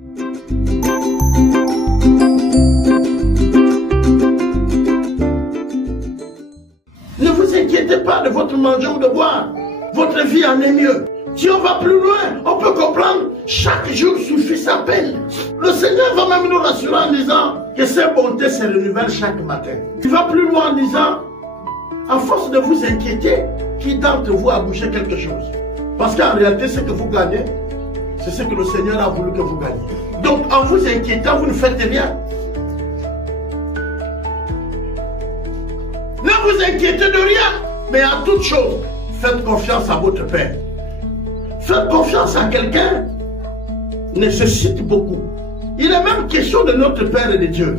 Ne vous inquiétez pas de votre manger ou de boire. Votre vie en est mieux. Si on va plus loin, on peut comprendre chaque jour suffit sa peine. Le Seigneur va même nous rassurer en disant que ses bontés se renouvellent chaque matin. Il va plus loin en disant, à force de vous inquiéter, qui d'entre vous a bouché quelque chose? Parce qu'en réalité, ce que vous gagnez, c'est ce que le Seigneur a voulu que vous gagnez. Donc, en vous inquiétant, vous ne faites rien. Ne vous inquiétez de rien, mais en toute chose, faites confiance à votre Père. Faites confiance à quelqu'un nécessite beaucoup. Il est même question de notre Père et de Dieu.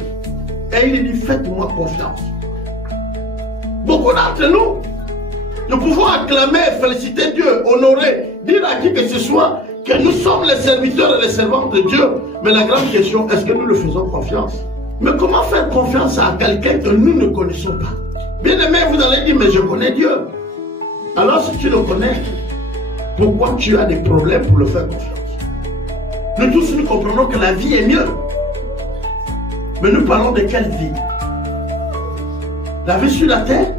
Et il dit, faites-moi confiance. Beaucoup d'entre nous, nous pouvons acclamer, féliciter Dieu, honorer, dire à qui que ce soit que nous sommes les serviteurs et les servantes de Dieu. Mais la grande question, est-ce que nous le faisons confiance? Mais comment faire confiance à quelqu'un que nous ne connaissons pas? Bien aimé, vous allez dire, mais je connais Dieu. Alors si tu le connais, pourquoi tu as des problèmes pour le faire confiance? Nous tous, nous comprenons que la vie est mieux. Mais nous parlons de quelle vie? La vie sur la terre?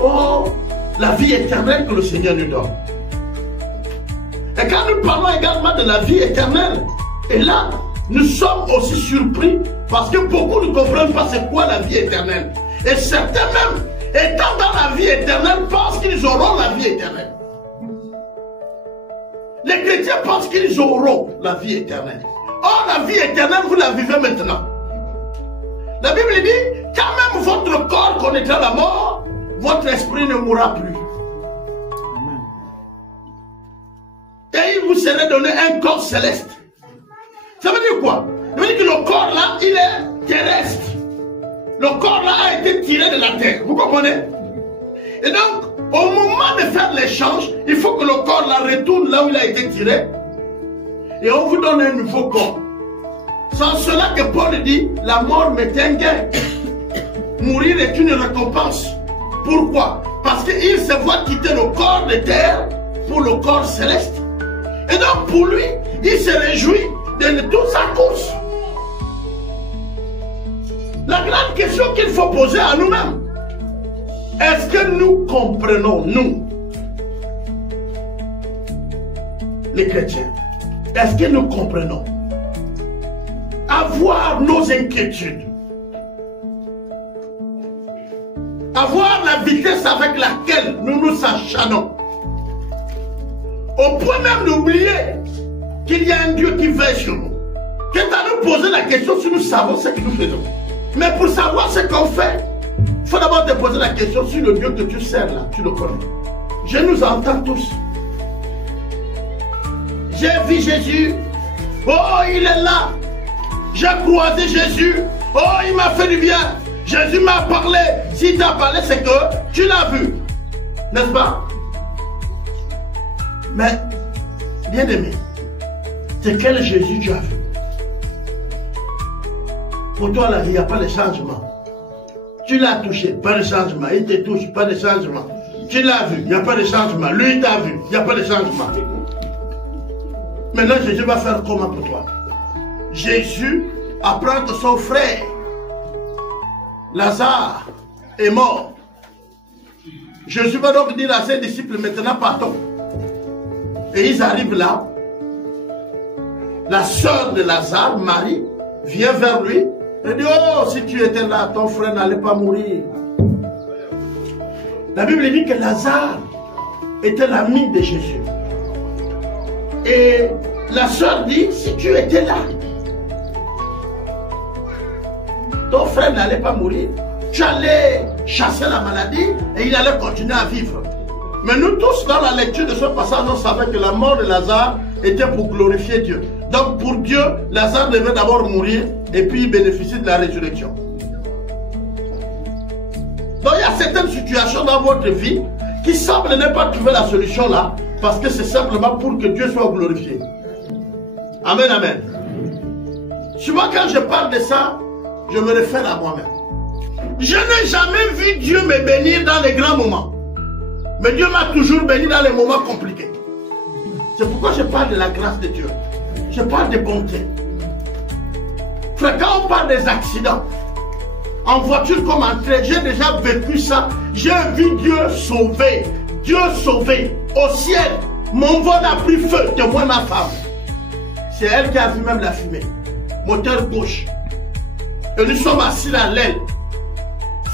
Oh, la vie éternelle que le Seigneur nous donne. Et quand nous parlons également de la vie éternelle, et là, nous sommes aussi surpris parce que beaucoup ne comprennent pas c'est quoi la vie éternelle. Et certains même, étant dans la vie éternelle, pensent qu'ils auront la vie éternelle. Les chrétiens pensent qu'ils auront la vie éternelle. Or, la vie éternelle, vous la vivez maintenant. La Bible dit, quand même votre corps connaîtra la mort, votre esprit ne mourra plus. Amen. Et il vous sera donné un corps céleste. Ça veut dire quoi? Ça veut dire que le corps là, il est terrestre. Le corps là a été tiré de la terre. Vous comprenez? Et donc, au moment de faire l'échange, il faut que le corps là retourne là où il a été tiré. Et on vous donne un nouveau corps. Sans cela que Paul dit, la mort m'est un gain. Mourir est une récompense. Pourquoi? Parce qu'il se voit quitter le corps de terre pour le corps céleste. Et donc pour lui, il se réjouit de toute sa course. La grande question qu'il faut poser à nous-mêmes, est-ce que nous comprenons, nous, les chrétiens, est-ce que nous comprenons avoir nos inquiétudes, avoir la vitesse avec laquelle nous nous acharnons, au point même d'oublier qu'il y a un Dieu qui veille sur nous. Qu'est-ce à nous poser la question si nous savons ce que nous faisons? Mais pour savoir ce qu'on fait, il faut d'abord te poser la question si le Dieu que tu sers là, tu le connais. Je nous entends tous. J'ai vu Jésus. Oh, il est là. J'ai croisé Jésus. Oh, il m'a fait du bien. Jésus m'a parlé. S'il t'a parlé, c'est que tu l'as vu. N'est-ce pas? Mais, bien aimé, c'est quel Jésus tu as vu? Pour toi, là, il n'y a pas de changement. Tu l'as touché, pas de changement. Il te touche, pas de changement. Tu l'as vu, il n'y a pas de changement. Lui, il t'a vu, il n'y a pas de changement. Maintenant, Jésus va faire comment pour toi? Jésus apprend que son frère, Lazare, est mort. Jésus va donc dire à ses disciples, maintenant partons. Et ils arrivent là. La sœur de Lazare, Marie, vient vers lui. Elle dit, oh, si tu étais là, ton frère n'allait pas mourir. La Bible dit que Lazare était l'ami de Jésus. Et la sœur dit, si tu étais là, ton frère n'allait pas mourir. Tu allais chasser la maladie et il allait continuer à vivre. Mais nous tous, dans la lecture de ce passage, on savait que la mort de Lazare était pour glorifier Dieu. Donc pour Dieu, Lazare devait d'abord mourir et puis bénéficier de la résurrection. Donc il y a certaines situations dans votre vie qui semblent ne pas trouver la solution là, parce que c'est simplement pour que Dieu soit glorifié. Amen, amen. Souvent quand je parle de ça, je me réfère à moi-même. Je n'ai jamais vu Dieu me bénir dans les grands moments. Mais Dieu m'a toujours béni dans les moments compliqués. C'est pourquoi je parle de la grâce de Dieu. Je parle de bonté. Frère, quand on parle des accidents, en voiture comme en train, j'ai déjà vécu ça. J'ai vu Dieu sauver. Dieu sauver. Au ciel, mon vol a pris feu. De moi et ma femme. C'est elle qui a vu même la fumée. Moteur gauche. Et nous sommes assis à l'aile.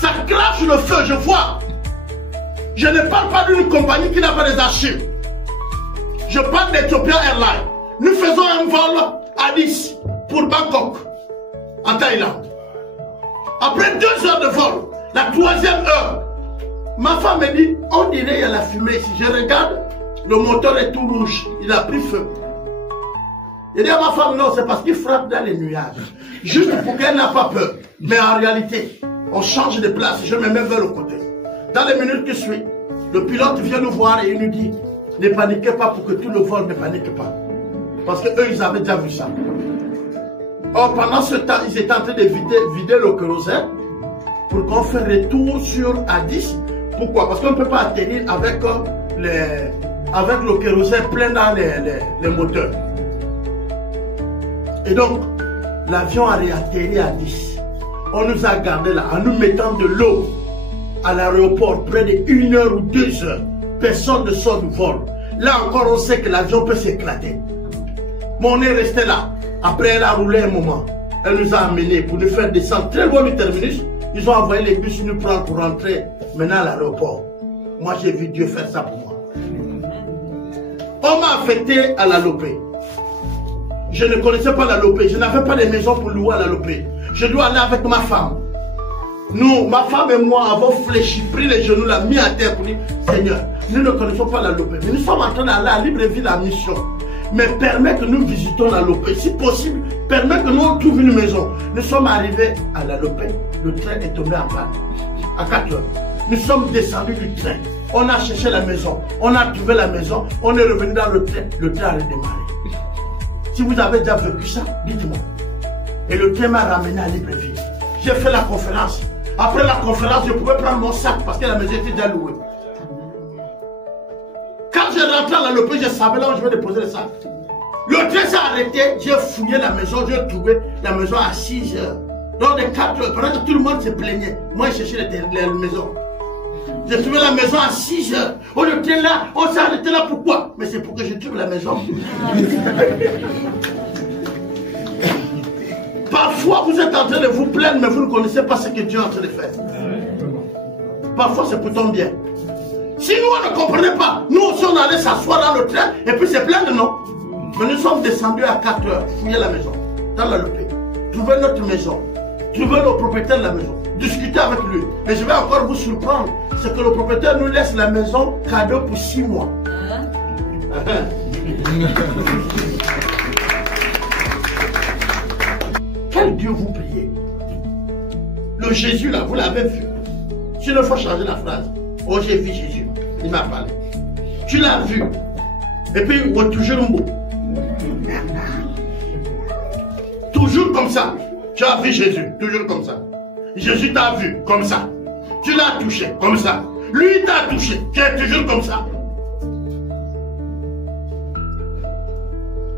Ça crache le feu, je vois. Je ne parle pas d'une compagnie qui n'a pas des archives. Je parle d'Ethiopian Airlines. Nous faisons un vol à 10 pour Bangkok, en Thaïlande. Après 2 heures de vol, la 3e heure, ma femme me dit, on dirait qu'il y a la fumée ici. Je regarde, le moteur est tout rouge. Il a pris feu. Je dis à ma femme, non, c'est parce qu'il frappe dans les nuages. Juste pour qu'elle n'a pas peur. Mais en réalité, on change de place. Je me mets vers le côté. Dans les minutes qui suivent, le pilote vient nous voir et il nous dit, ne paniquez pas pour que tout le vol ne panique pas. Parce qu'eux, ils avaient déjà vu ça. Or, pendant ce temps, ils étaient en train de vider le kérosène pour qu'on fasse retour sur A10. Pourquoi? Parce qu'on ne peut pas atterrir avec le kérosène plein dans les moteurs. Et donc, l'avion a réatterri à 10. On nous a gardés là, en nous mettant de l'eau à l'aéroport, près de 1 heure ou 2 heures. Personne ne sort du vol. Là encore, on sait que l'avion peut s'éclater. Mais on est resté là. Après, elle a roulé un moment. Elle nous a amenés pour nous faire descendre très loin du terminus. Ils ont envoyé les bus nous prendre pour rentrer maintenant à l'aéroport. Moi, j'ai vu Dieu faire ça pour moi. On m'a affecté à la Lopé. Je ne connaissais pas la Lopé. Je n'avais pas de maison pour louer à la Lopé. Je dois aller avec ma femme. Nous, ma femme et moi, avons fléchi, pris les genoux, la mis à terre pour dire, Seigneur, nous ne connaissons pas la Lopé. Mais nous sommes en train d'aller à Libreville en mission. Mais permet que nous visitons la Lopé. Si possible, permet que nous trouvions une maison. Nous sommes arrivés à la Lopé. Le train est tombé en panne. À 4 heures. Nous sommes descendus du train. On a cherché la maison. On a trouvé la maison. On est revenu dans le train. Le train a redémarré. Si vous avez déjà vécu ça, dites-moi. Et le train m'a ramené à Libreville. J'ai fait la conférence. Après la conférence, je pouvais prendre mon sac parce que la maison était déjà louée. Quand je rentrais à la Lopé, je savais là où je vais déposer le sac. Le train s'est arrêté, j'ai fouillé la maison, j'ai trouvé la maison à 6 heures. Lors de 4 heures, pendant que tout le monde se plaignait, moi je cherchais les maisons. J'ai trouvé la maison à 6 heures. Oh, le train là, on s'est arrêté là, pourquoi? Mais c'est pour que je trouve la maison. Parfois, vous êtes en train de vous plaindre, mais vous ne connaissez pas ce que Dieu est en train de faire. Parfois, c'est pour ton bien. Si nous, on ne comprenait pas, nous aussi, on allait s'asseoir dans le train et puis se plaindre, non. Mais nous sommes descendus à 4 heures, fouiller la maison, dans la Lopé, trouver notre maison, trouver le propriétaire de la maison, discuter avec lui. Et je vais encore vous surprendre, c'est que le propriétaire nous laisse la maison cadeau pour 6 mois. Quel Dieu vous priez? Le Jésus là, vous l'avez vu. S'il ne faut changer la phrase. Oh, j'ai vu Jésus. Il m'a parlé. Tu l'as vu. Et puis, on toujours un mot. Toujours comme ça. Tu as vu Jésus. Toujours comme ça. Jésus t'a vu comme ça. Tu l'as touché comme ça. Lui t'a touché. Tu es toujours comme ça.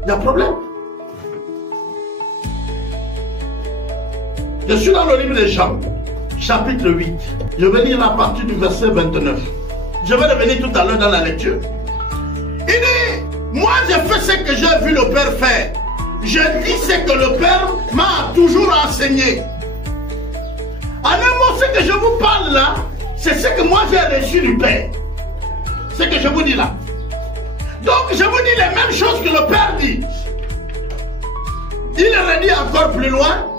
Il y a un problème. Je suis dans le livre de Jean, chapitre 8. Je vais lire à partir du verset 29. Je vais revenir tout à l'heure dans la lecture. Il dit, moi j'ai fait ce que j'ai vu le Père faire. Je dis ce que le Père m'a toujours enseigné. En un mot, ce que je vous parle là, c'est ce que moi j'ai reçu du Père. Ce que je vous dis là. Donc je vous dis les mêmes choses que le Père dit. Il redit encore plus loin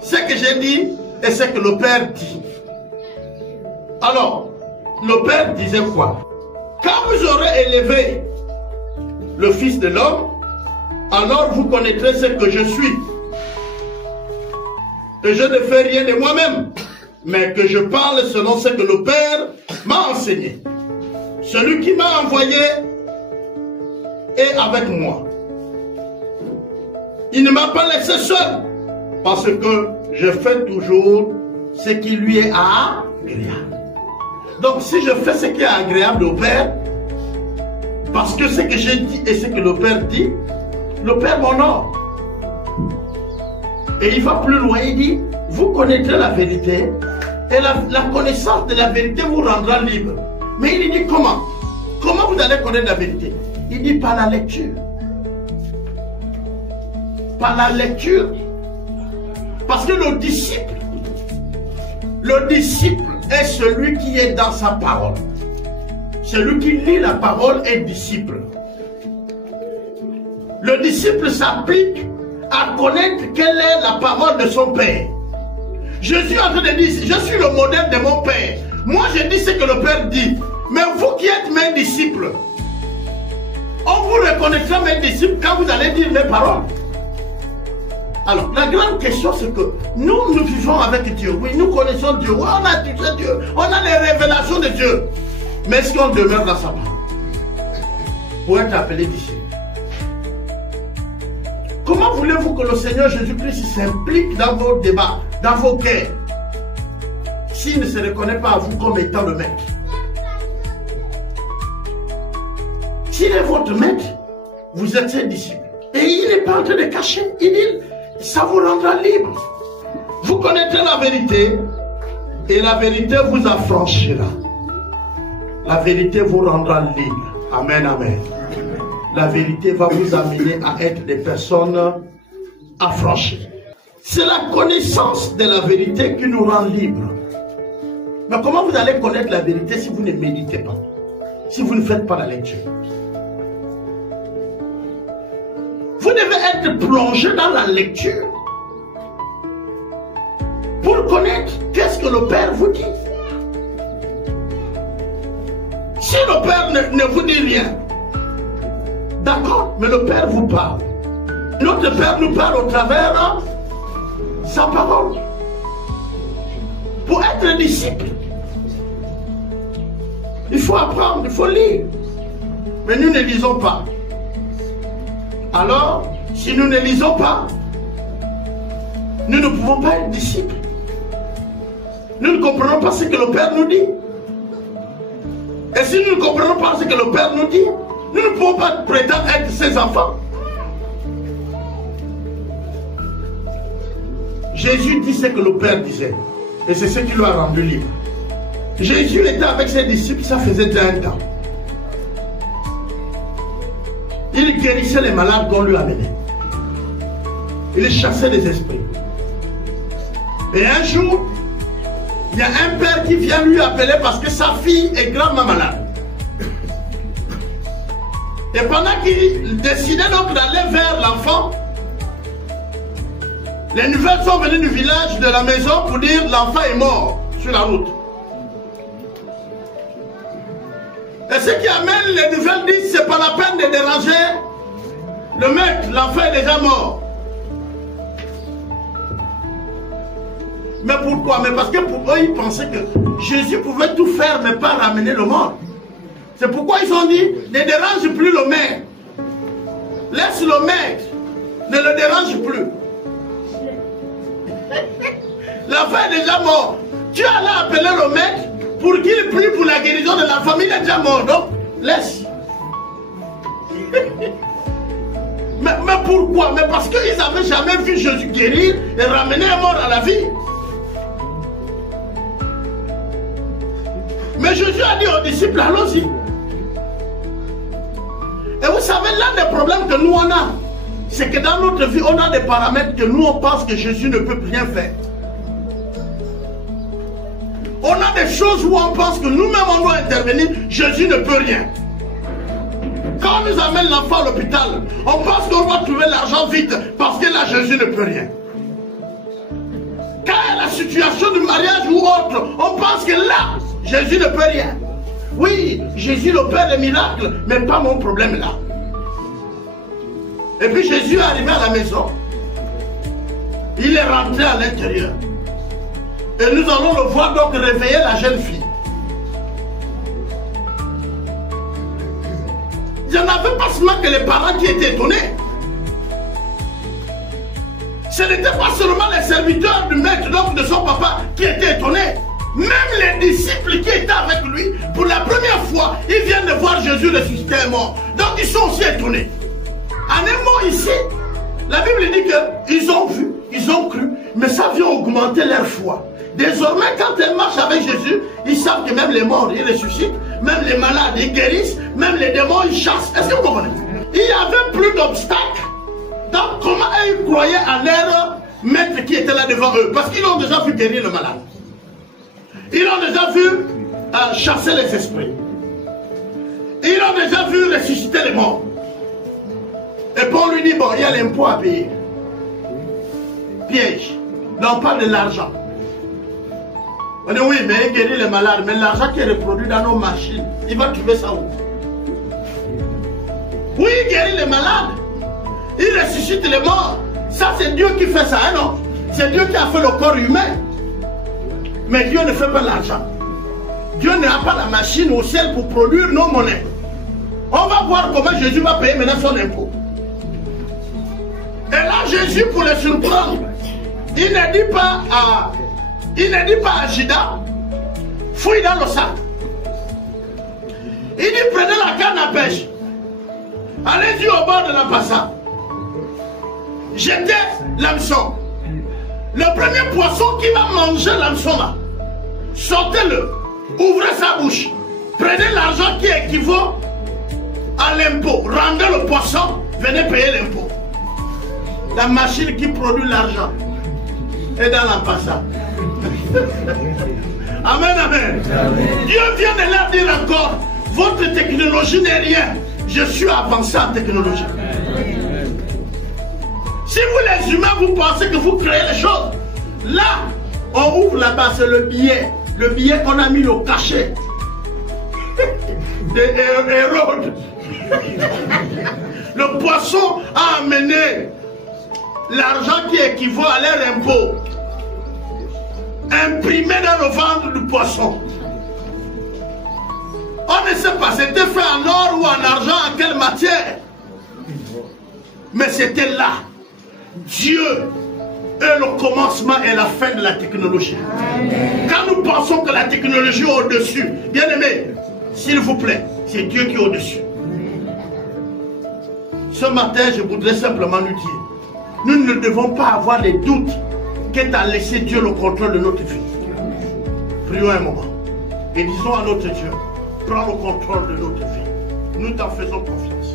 ce que j'ai dit et ce que le Père dit. Alors, le Père disait quoi? Quand vous aurez élevé le Fils de l'homme, alors vous connaîtrez ce que je suis. Et je ne fais rien de moi-même, mais que je parle selon ce que le Père m'a enseigné. Celui qui m'a envoyé est avec moi. Il ne m'a pas laissé seul, parce que je fais toujours ce qui lui est agréable. Donc si je fais ce qui est agréable au Père, parce que ce que j'ai dit et ce que le Père dit, le Père m'honore. Et il va plus loin, il dit, vous connaîtrez la vérité, et la connaissance de la vérité vous rendra libre. Mais il dit comment? Comment vous allez connaître la vérité? Il dit par la lecture. Par la lecture. Parce que le disciple est celui qui est dans sa parole. Celui qui lit la parole est disciple. Le disciple s'applique à connaître quelle est la parole de son Père. Jésus est en train de dire, je suis le modèle de mon Père. Moi, je dis ce que le Père dit. Mais vous qui êtes mes disciples, on vous reconnaîtra mes disciples quand vous allez dire mes paroles. Alors, la grande question, c'est que nous vivons avec Dieu. Oui, nous connaissons Dieu. Oui, on a étudié Dieu. On a les révélations de Dieu. Mais est-ce qu'on demeure dans sa parole pour être appelé disciple? Comment voulez-vous que le Seigneur Jésus-Christ s'implique dans vos débats, dans vos cœurs, s'il ne se reconnaît pas à vous comme étant le maître? S'il est votre maître, vous êtes ses disciples. Et il n'est pas en train de cacher. Il dit, ça vous rendra libre. Vous connaîtrez la vérité et la vérité vous affranchira. La vérité vous rendra libre. Amen, amen. La vérité va vous amener à être des personnes affranchies. C'est la connaissance de la vérité qui nous rend libres. Mais comment vous allez connaître la vérité si vous ne méditez pas? Si vous ne faites pas la lecture? Vous devez être plongé dans la lecture pour connaître qu'est-ce que le Père vous dit. Si le Père ne vous dit rien, d'accord, mais le Père vous parle. Notre Père nous parle au travers de sa parole. Pour être disciple, il faut apprendre, il faut lire. Mais nous ne lisons pas. Alors, si nous ne lisons pas, nous ne pouvons pas être disciples. Nous ne comprenons pas ce que le Père nous dit. Et si nous ne comprenons pas ce que le Père nous dit, nous ne pouvons pas prétendre être ses enfants. Jésus dit ce que le Père disait. Et c'est ce qui lui a rendu libre. Jésus était avec ses disciples, ça faisait déjà un temps. Il guérissait les malades qu'on lui amenait. Il chassait les esprits. Et un jour, il y a un père qui vient lui appeler parce que sa fille est gravement malade. Et pendant qu'il décidait donc d'aller vers l'enfant, les nouvelles sont venues du village, de la maison, pour dire l'enfant est mort sur la route. Et ce qui amène les nouvelles disent, c'est pas la peine de déranger le maître, l'enfant est déjà mort. Mais pourquoi? Mais parce que pour eux, ils pensaient que Jésus pouvait tout faire, mais pas ramener le mort. C'est pourquoi ils ont dit, ne dérange plus le maître. Laisse le maître, ne le dérange plus. L'enfant est déjà mort. Tu allais appeler le maître pour qu'il prie pour la guérison de la famille, il est déjà mort. Donc, laisse. mais pourquoi? Mais parce qu'ils n'avaient jamais vu Jésus guérir et ramener un mort à la vie. Mais Jésus a dit aux disciples, allons-y. Et vous savez, l'un des problèmes que nous on a, c'est que dans notre vie, on a des paramètres que nous on pense que Jésus ne peut rien faire. On a des choses où on pense que nous-mêmes on doit intervenir, Jésus ne peut rien. Quand on nous amène l'enfant à l'hôpital, on pense qu'on va trouver l'argent vite, parce que là Jésus ne peut rien. Quand il y a la situation du mariage ou autre, on pense que là, Jésus ne peut rien. Oui, Jésus opère des miracles, mais pas mon problème là. Et puis Jésus est arrivé à la maison. Il est rentré à l'intérieur. Et nous allons le voir donc réveiller la jeune fille. Il n'y en avait pas seulement que les parents qui étaient étonnés. Ce n'était pas seulement les serviteurs du maître, donc de son papa, qui étaient étonnés. Même les disciples qui étaient avec lui, pour la première fois, ils viennent de voir Jésus ressuscité mort. Donc ils sont aussi étonnés. En un mot ici, la Bible dit qu'ils ont vu, ils ont cru, mais ça vient augmenter leur foi. Désormais, quand ils marchent avec Jésus, ils savent que même les morts, ils ressuscitent, même les malades, ils guérissent, même les démons, ils chassent. Est-ce que vous comprenez? Il n'y avait plus d'obstacles. Donc, comment ils croyaient en leur maître qui était là devant eux? Parce qu'ils ont déjà vu guérir le malade. Ils ont déjà vu chasser les esprits. Ils ont déjà vu ressusciter les morts. Et puis on lui dit, bon, il y a l'impôt à payer. Piège. Là, on parle de l'argent. On dit, oui, mais il guérit les malades. Mais l'argent qui est reproduit dans nos machines, il va trouver ça où? Oui, il guérit les malades. Il ressuscite les morts. Ça, c'est Dieu qui fait ça, hein, non? C'est Dieu qui a fait le corps humain. Mais Dieu ne fait pas l'argent. Dieu n'a pas la machine au ciel pour produire nos monnaies. On va voir comment Jésus va payer maintenant son impôt. Et là, Jésus, pour le surprendre, il ne dit pas à Judas, fouille dans le sac. Il dit, prenez la canne à pêche. Allez-y au bord de la passade. Jetez l'hameçon. Le premier poisson qui va manger l'hameçon là, sortez-le. Ouvrez sa bouche. Prenez l'argent qui équivaut à l'impôt. Rendez le poisson. Venez payer l'impôt. La machine qui produit l'argent est dans la passade. Amen, amen. Dieu vient de leur dire encore, votre technologie n'est rien. Je suis avancé en technologie. Si vous les humains, vous pensez que vous créez les choses, là, on ouvre là-bas, c'est le billet. Le billet qu'on a mis au cachet d'Hérode. Le poisson a amené l'argent qui équivaut à leur impôt, imprimé dans le ventre du poisson. On ne sait pas, c'était fait en or ou en argent, en quelle matière. Mais c'était là. Dieu est le commencement et la fin de la technologie. Amen. Quand nous pensons que la technologie est au-dessus, bien aimé, s'il vous plaît, c'est Dieu qui est au-dessus. Ce matin, je voudrais simplement nous dire, nous ne devons pas avoir les doutes qu'est à laisser Dieu le contrôle de notre vie. Prions un moment et disons à notre Dieu, prends le contrôle de notre vie. Nous t'en faisons confiance.